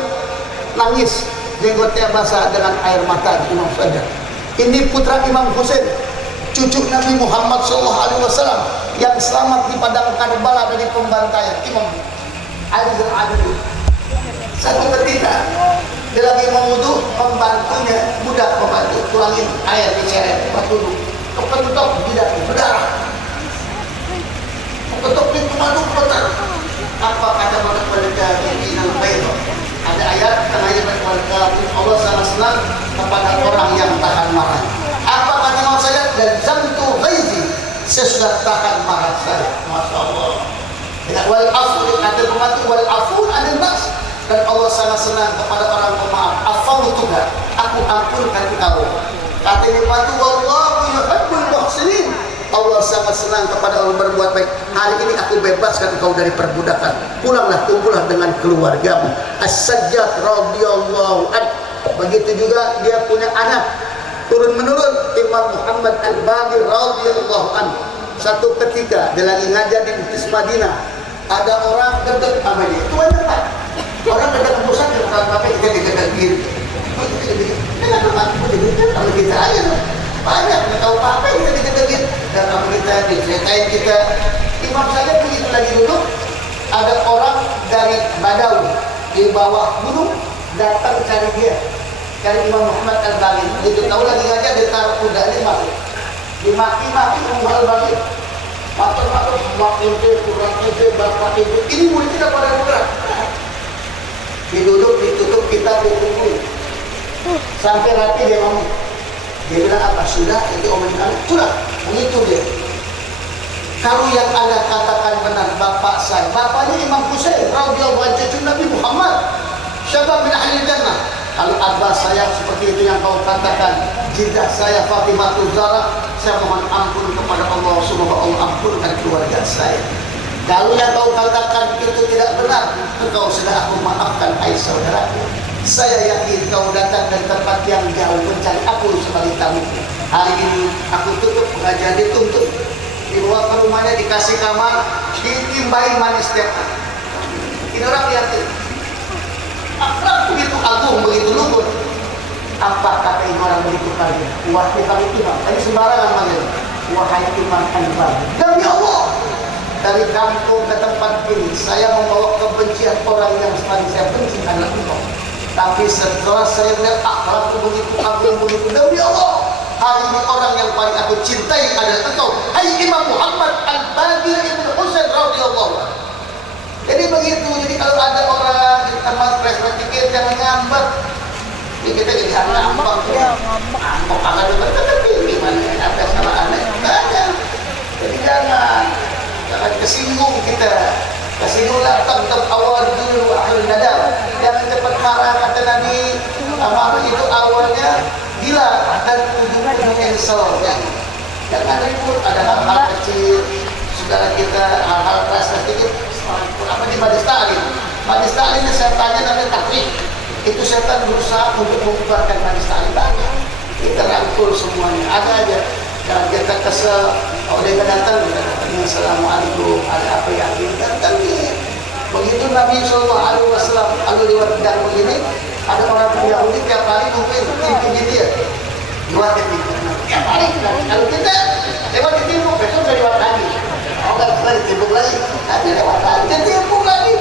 nangis, jenggotnya basah dengan air mata Imam Sajjad. Ini putra Imam Husain, cucu Nabi Muhammad SAW, yang selamat di padang Karbala dari pembantaian Imam Ali Zal-Abidin. Satu ketika dia lagi mau wudu, pembantunya budak membantu tuangin air di ceret batu, kepentok tidak berdarah, kepentok pintu madu kotor. Apa kata mereka ini namanya? Ada ayat tengahnya mereka Allah sangat senang kepada orang yang tahan marah. Apa kata Imam Sajjad? Dan zamtu ghaizi, saya sudah tahan marah saya. Masya Allah. Dengan wal afu, kata pembantu wal afu anil nas. Dan Allah sangat senang kepada orang pemaaf. Afawu tuha, aku ampunkan engkau. Kata pembantu, wallahu yuhibbul muhsinin. Allah sangat senang kepada orang berbuat baik. Hari ini aku bebaskan engkau dari perbudakan. Pulanglah, kumpullah dengan keluargamu. As-Sajjad radhiyallahu anhu. Begitu juga dia punya anak turun menurun, Imam Muhammad Al-Baqir radhiyallahu anhu. Satu ketika dia lagi ngajar di Bukit Madinah, ada orang gedek sama dia. Itu banyak kan? Orang gedek pusat di tempat pakai kita digedek diri. Kalau kita aja banyak nggak tahu apa kita digedegin, dan kalau kita diceritain kita. Imam saja begitu lagi duduk, ada orang dari Badawi di bawah gunung datang cari dia, cari Imam Muhammad Al-Baqir. Begitu tahu lagi ngajar, dia taruh kudanya masuk, dimaki-maki Imam Al-Baqir, matur-matur, makin kurang bapak ibu, ini murid kita pada bergerak. Diduduk, ditutup kita buku-buku sampai rapi dia ngomong. Dia bilang apa? Sudah, itu omongan kami. Sudah, begitu dia. Kalau yang Anda katakan benar, bapak saya, bapaknya Imam Husain radhiyallahu anhu, cucu Nabi Muhammad, syabab min ahli jannah. Kalau abah saya seperti itu yang kau katakan, jika saya Fatimatul Zahra, saya mohon ampun kepada Allah, semoga Allah ampunkan keluarga saya. Kalau yang kau katakan itu tidak benar, engkau sudah aku maafkan, hai saudaraku. Saya yakin kau datang dari tempat yang jauh mencari aku sebagai tamu. Hari ini aku tutup pengajian, dituntut, dibawa ke rumahnya, dikasih kamar, ditimbai manis setiap hari. Ini orang yakin. Akhlak begitu agung, begitu luhur. Apa kata ibu orang begitu kaya? Wahai kami imam, ini sembarangan manggil. Wahai imam Al-Baqir, demi Allah, dari kampung ke tempat ini saya membawa kebencian orang yang paling saya benci adalah engkau. Tapi setelah saya melihat akhlakku begitu agung, begitu, demi Allah, hari ini orang yang paling aku cintai adalah engkau, hai Imam Muhammad Al-Baqir Ibn Husain radhiyallahu anhu. Jadi begitu. Jadi kalau ada orang di tempat respect dikit, jangan ngambek. Ini kita jadi ngambek. Ngambek akan berkata gimana? Ada salah aneh? Ada. Jadi jangan kesinggung kita. Kesinggung datang ke awal dulu akhir nadam. Jangan cepat marah, kata Nabi. Marah itu awalnya gila dan ujung-ujungnya nyesel. Jangan ribut. Ada hal-hal kecil. Saudara kita hal-hal keras sedikit. Apa di Majlis Ta'lim? Majlis Ta'lim ini setannya namanya takrif. Itu setan berusaha untuk membubarkan Majlis Ta'lim. Kita rangkul semuanya. Ada aja. Jangan kita kesel. Kalau dia datang, kita katanya Assalamualaikum. Ada apa yang datang dia? Begitu Nabi SAW lalu lewat bidang begini, ada orang Yahudi tiap hari mungkin timpuk dia. Lewat timpuk. Tiap hari. Kalau kita lewat timpuk, besok dari lewat lagi. Enggak sekali timpuk lagi, nanti lewat lagi, dan timpuk lagi.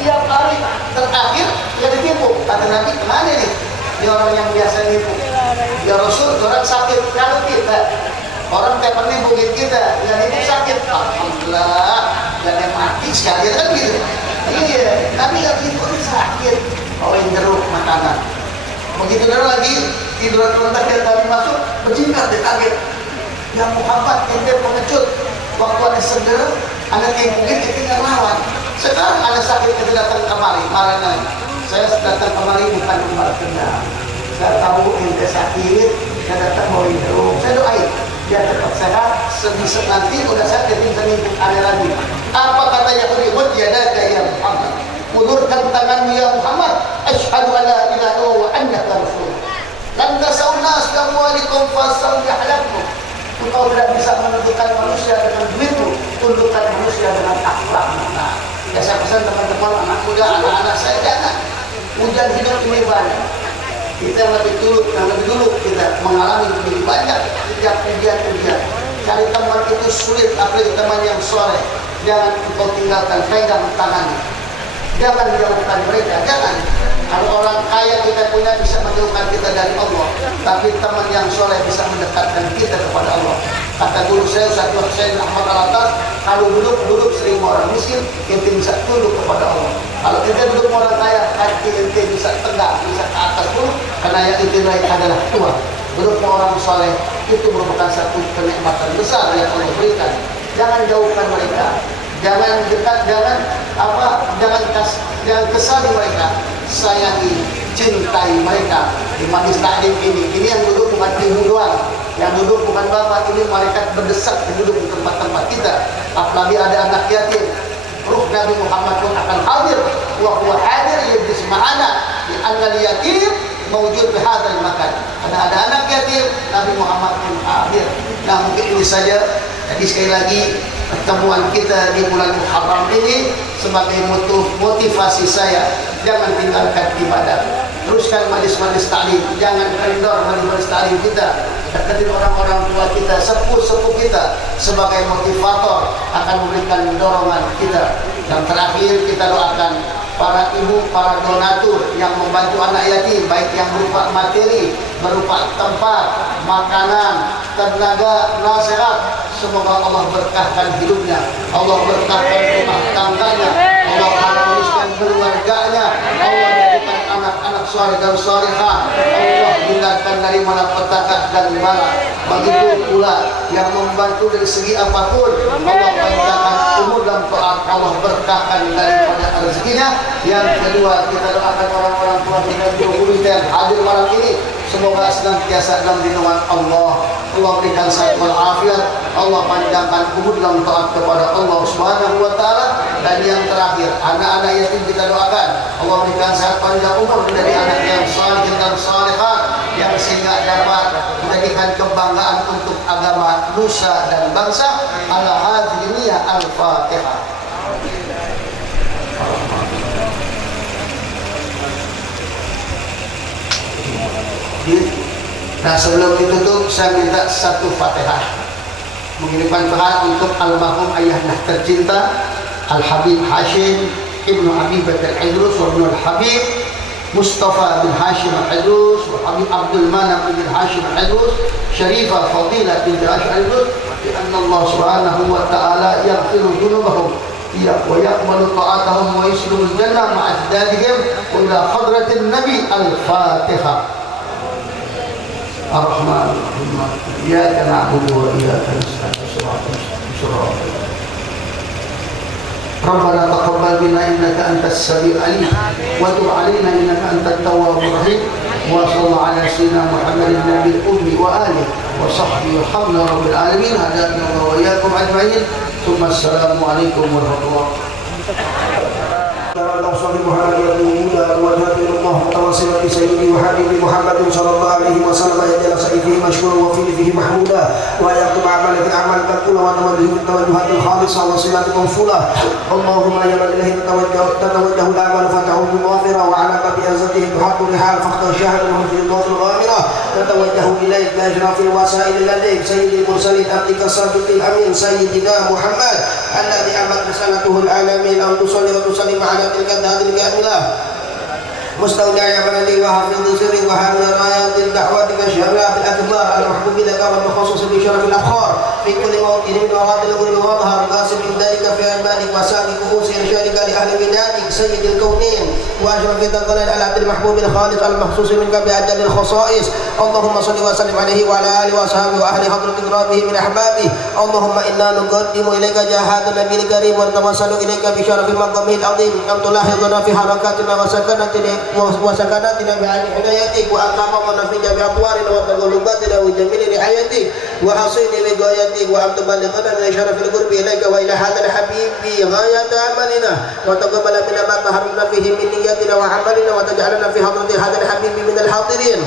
Tiap hari terakhir dia ditimpuk. Kata Nabi, kemana nih? Dia orang yang biasa nipu. Ya Rasul, orang sakit. Kalau sakit. Orang tiap hari bugin kita, dan itu sakit. Alhamdulillah, dan yang mati sekali kan gitu. Iya, tapi nggak gitu sakit. Bawain jeruk makanan. Begitu lagi tidur terlentang dia tadi masuk, berjingkat dia kaget. Ya Muhammad, ente pengecut. Waktu ada segera, ada mungkin kita nggak lawan. Sekarang ada sakit kita datang kemari, marah saya datang kemari bukan membalas dendam. Saya tahu ente sakit, saya datang mau hidup. Saya doain biar cepat sehat. Sebisa nanti udah sehat dia bisa ngikut ada lagi. Apa kata Yahudi? Wajadaka ya Muhammad. Ulurkan tanganmu ya Muhammad. Asyhadu an la ilaha illallah wa annaka rasulullah. Lan tasawun nas kamwalikum fasal yahlakum. Engkau tidak bisa menentukan manusia dengan duitmu, tundukkan manusia dengan akhlakmu. Nah, ya saya pesan teman-teman anak muda, anak-anak saya jangan. Ujian hidup ini banyak. Kita yang lebih dulu kita mengalami lebih banyak sejak ujian-ujian. Cari teman itu sulit, apalagi teman yang soleh. Jangan engkau tinggalkan, pegang tangannya. Jangan jauhkan mereka, jangan. Kalau orang kaya kita punya bisa menjauhkan kita dari Allah, tapi teman yang soleh bisa mendekatkan kita kepada Allah. Kata guru saya Ustaz Hussein Ahmad Al-Atas, kalau duduk sering orang miskin, kita bisa tunduk kepada Allah. Kalau kita duduk orang kaya, hati kita bisa tegak, bisa ke atas dulu, karena yang itu adalah tua. Duduk orang soleh itu merupakan satu kenikmatan besar yang Allah berikan. Jangan jauhkan mereka. Jangan dekat, jangan kesal mereka, sayangi, cintai mereka. Di majlis taklim ini yang duduk bukan ibu doang, yang duduk bukan bapak, ini malaikat berdesak duduk di tempat-tempat kita. Apalagi ada anak yatim, ruh Nabi Muhammad pun akan hadir. Wa huwa hadir yajlis ma'ana di annal yatim mawjud fi hadzal makan. Karena ada anak yatim, Nabi Muhammad pun hadir. Nah, mungkin ini saja. Jadi sekali lagi pertemuan kita di bulan Muharram ini sebagai motivasi saya, jangan tinggalkan ibadah, teruskan majlis-majlis taklim, jangan kendor majlis-majlis taklim kita, deketin orang-orang tua kita, sepuh-sepuh kita sebagai motivator akan memberikan dorongan kita. Dan terakhir kita doakan para ibu, para donatur yang membantu anak yatim, baik yang berupa materi, berupa tempat, makanan, tenaga, nasihat. Semoga Allah berkahkan hidupnya, Allah berkahkan rumah tangganya, Allah harmoniskan keluarganya, Allah jadikan anak-anak saleh dan salihah, Allah hindarkan dari malapetaka dan bala. Begitu pula yang membantu dari segi apapun, Allah panjangkan umur dan taat, Allah berkahkan daripada rezekinya. Yang kedua, kita doakan orang-orang tua kita yang hadir malam ini, semoga senantiasa dalam lindungan Allah. Allah berikan sehat walafiat, Allah panjangkan umur dalam taat kepada Allah Subhanahu wa taala. Dan yang terakhir, anak-anak yatim kita doakan, Allah berikan sehat panjang umur dari anak yang saleh dan salihah, yang sehingga dapat menjadikan kebanggaan untuk agama, nusa dan bangsa. Ala hadhihi al-Fatihah. Nah, sebelum ditutup saya minta satu Fatihah mengirimkan doa untuk almarhum ayahnya tercinta Al-Habib Hashim Ibnu Habib Al-Idrus wa Ibnu Al-Habib Mustafa bin Hashim Al-Idrus wa Habib Abdul Manam bin Hashim Al-Idrus Syarifah Fadilah bin Hashim Al-Idrus karena Allah Subhanahu wa taala yaghfiru dzunubahum wa yaqbalu ta'atahum wa yuslimu al-jannah ma'a ajdadihim wa ila hadratin Nabi. Al-Fatihah. Ar-Rahman Ar-Rahim Iyyaka na'budu wa iyyaka nasta'in. Rabbana taqabbal minna innaka antas samiul alim wa tub 'alaina innaka antat tawwabur rahim. Wa sallallahu ala sayyidina Muhammadin nabiyil ummi wa alihi wa sahbihi wa rabbil alamin. Hadana wa iyyakum ajma'in. Tsumma assalamu alaikum warahmatullahi wabarakatuh. اللهم صل محمد وعلى وجهه الله متواصلا بسيدي وحبيبي محمد صلى الله عليه وسلم يجعل سيفه مشكورا وفيه فيه محمودا ويكتب عمله اعمال تقول وتوجه التوجهات الخالصه وصلات موصوله. اللهم يا من اليه تتوجه الاعمال فتعود مغفره وعلى باب عزته تحط الرحال فاختر شاهد له في الضوء الغامره. نتوجه اليك باجرف الوسائل لديك سيد المرسلين عبدك الصادق الامين سيدنا محمد الذي امت رسالته العالمين ان تصلي وتسلم على تلك الهدي الكامله مستودع بلدي وحفظ سري وحامل رايات دعواتك الشاملة الأكبر المحبوب لك والمخصص بشرف الأفخار في كل موطن من وراء الغرب واظهر قاسم من ذلك في عبادك وسائل كؤوس إرشادك لأهل ودادك سيد الكونين وأشرف الثقلين على عبد المحبوب الخالص المخصوص منك بأجل الخصائص اللهم صل وسلم عليه وعلى آله وأصحابه وأهل حضرة إكرامه من أحبابه اللهم إنا نقدم إليك جاهات النبي الكريم ونتوسل إليك بشرف مقامه العظيم أن تلاحظنا في حركاتنا وسكناتنا بعين عنايتك وأن تحفظنا في جميع أطوارنا وتقلباتنا وجميل رعايتك وحصين بغايتك وأن تبلغنا من شرف القرب إليك وإلى هذا الحبيب غاية عملنا وتقبل منا ما تحرمنا فيه من نياتنا وعملنا وتجعلنا في حضرة هذا الحبيب من الحاضرين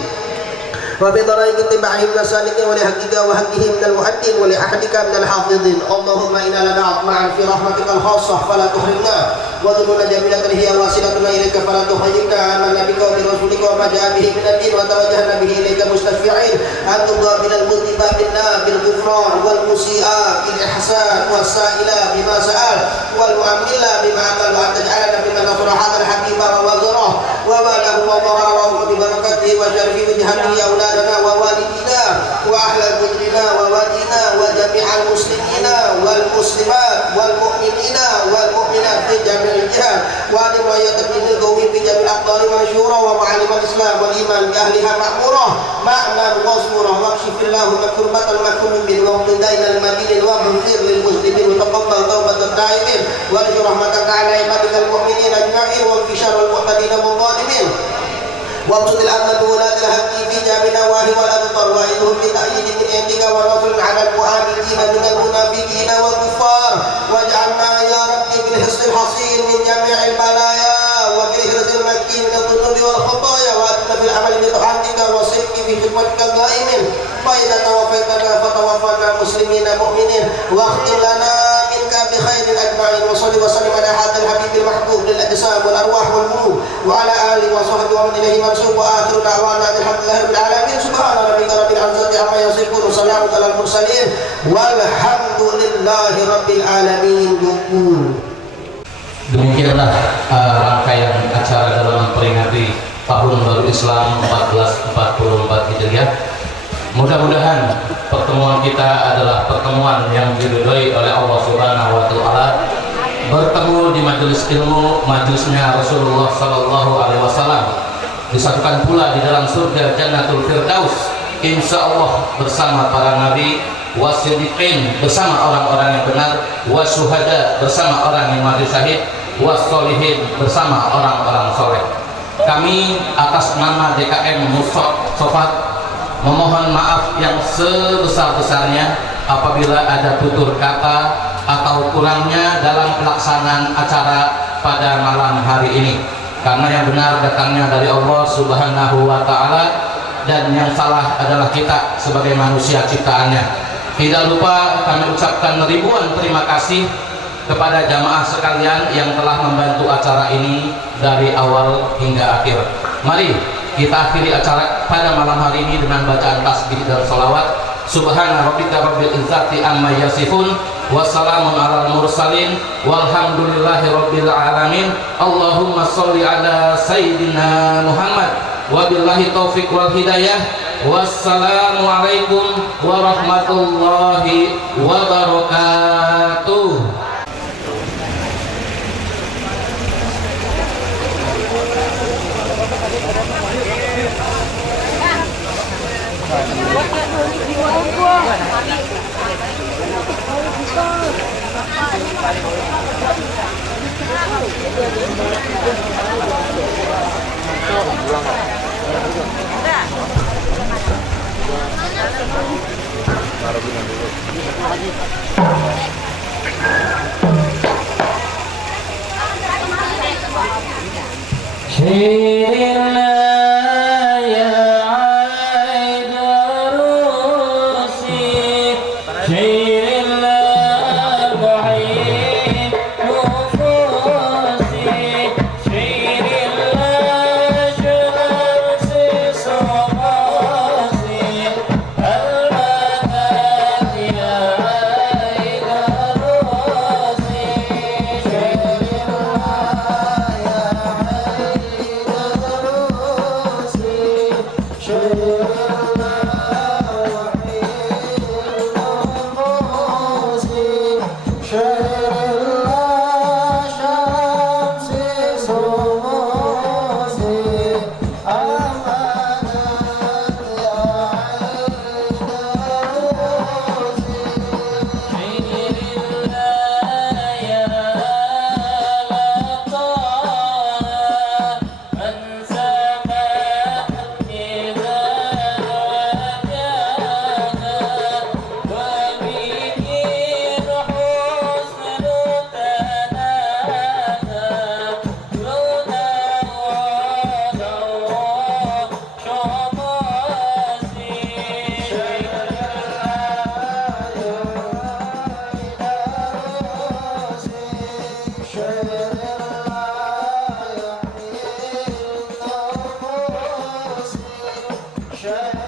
وبطريق اتباعه من السالكين ولحقك وحقه من المؤدين ولأحدك من الحافظين اللهم إنا لنا معا في رحمتك الخاصة فلا تحرمنا وذنوبنا جميلة هي واصلتنا إليك فلا تخيبنا آمنا بك وبرسولك وما جاء به من الدين وتوجهنا به إليك مستشفعين أن تقابل المذنب منا بالغفران والمسيئة بالإحسان والسائلة بما سأل والمؤمن بما عمل وأن تجعلنا ممن نصر هذا الحبيب ووزره وما له وظهر وهو ببركته وشرف وجهته أولادنا ووالدينا وأهل بدرنا ووالدنا وجميع المسلمين والمسلمات والمؤمنين والمؤمنات في جميع الجهات وأن رعية الدين القوي في جميع الأقطار منشورة ومعالم الإسلام والإيمان بأهلها مأمورة معنى وصورة واكشف الله مكرمة المكروم بالموت دين المدين واغفر للمسلمين وتقبل توبة التائبين وارجو رحمتك على عبادك المؤمنين أجمعين وانفشار المعتدين والظالمين وابسط الأمن بولاة الحق في جميع النواحي والأبطال وأعيدهم بتأييد من عندك ونصر على المعاندين من المنافقين والكفار واجعلنا يا ربي بالحصن الحصين من جميع البلايا وفي الحرز المكي من الذنوب والخطايا وأتنا في العمل بطاعتك وصدق في خدمتك الدائمين فإذا توفيتنا فتوفنا مسلمين مؤمنين واختم لنا منك بخير أجمعين وصل وسلم على هذا الحبيب المحبوب للأجسام والأرواح والقلوب وعلى آله وصحبه ومن إليه منسوب وآخر دعوانا الحمد لله رب العالمين سبحان ربك رب العزة عما يصفون وسلام على المرسلين والحمد لله رب العالمين. Demikianlah rangkaian acara dalam memperingati Tahun Baru Islam 1444 Hijriah. Mudah-mudahan pertemuan kita adalah pertemuan yang diridhoi oleh Allah Subhanahu wa taala. Bertemu di majelis ilmu, majelisnya Rasulullah sallallahu alaihi wasallam. Disatukan pula di dalam surga Jannatul Firdaus, insyaallah bersama para nabi, wasiddiqin bersama orang-orang yang benar, wasyuhada bersama orang yang mati syahid, wassolihin bersama orang-orang soleh. Kami atas nama DKM Sofat memohon maaf yang sebesar-besarnya apabila ada tutur kata atau kurangnya dalam pelaksanaan acara pada malam hari ini, karena yang benar datangnya dari Allah Subhanahu wa taala dan yang salah adalah kita sebagai manusia ciptaannya. Tidak lupa kami ucapkan ribuan terima kasih kepada jamaah sekalian yang telah membantu acara ini dari awal hingga akhir. Mari kita akhiri acara pada malam hari ini dengan bacaan tasbih dan salawat. Subhana rabbika rabbil izzati amma yasifun, wassalamun alal mursalin, walhamdulillahi rabbil alamin. Allahumma sholli ala sayyidina Muhammad, wabillahi taufiq wal hidayah. Wassalamu alaikum warahmatullahi wabarakatuh. شيء لا يحمي النفوس شيء